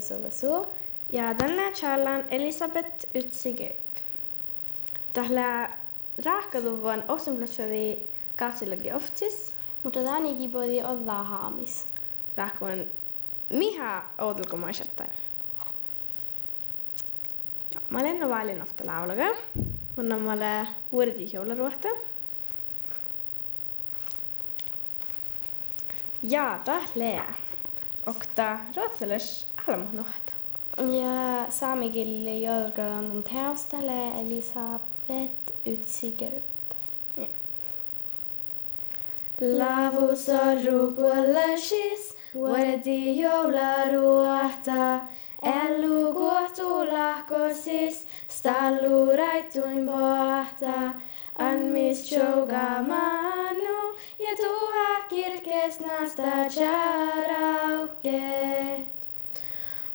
Suva. Ja tänään tjallaan Elisabeth Ytsigöp. Tällä rahkaluvan osumplasjodi katsilogi oftis. Mutta tänäkin podi olla haamis. Rahkuvan miha outelkomaisattain. Mä olen novalin ofta laulaga. Mun on mulle vuodeti juovlaruohta. Ja tählää. Okta ruotsalais almuhnuhta. Ja saamikilli juovlakalaunden taustalla Elisabeth Ytsigöp. Lavusorru puolellis, vuodeti juovlaruohta. Ellu kohtu lahkosis, stallu raittuin pohta. Anmis Juovlamánu ja tuha kirkes nasta charauket.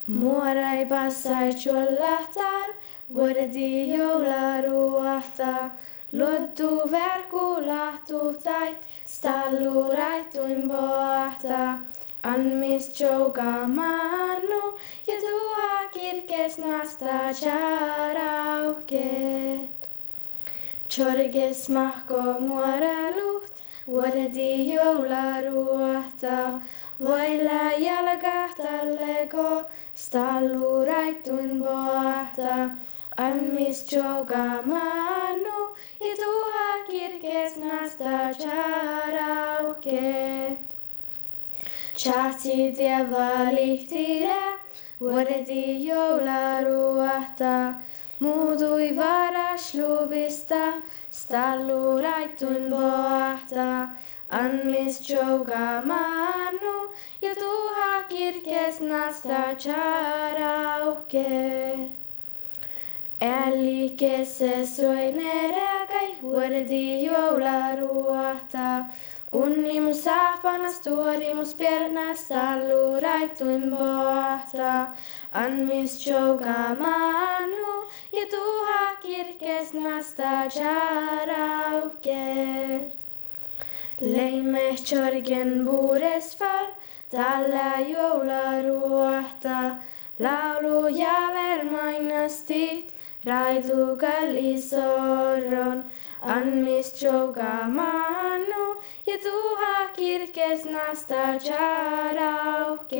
Muorai passai juollahtar, vuodeti juovlaruohta. Lottu verkku lahtu tait, stallu raittuin pohta. Anmis Juovlamánu ja tuha kirkes nasta charauket. Chorges mahko muoraluht, vuodeti juovlaruohta. Voilla jalkahtalleko, stallu raittuin pohta. Anmis Juovlamánu ja tuha kirkes nasta charauket. Chatsit ja valihtilä, vuodeti juovlaruohta. Muutui varasluvista, stallu raittuin pohta. Anmis Juovlamánu ja tuha kirkes nasta charauket. Ällikesse soineräkai, vuodeti juovlaruohta. Unnimus saapanas, tuorimus pernas, stallu raittuin pohta. Anmis Juovlamánu ja tuha kirkes nasta charauket. Leimme chorgen buuresfall, tällä juovlaruohta. Laulu jävel mainastit, raitu kallisorron. Anmis Juovlamánu ja tuha kirkes nasta charauket.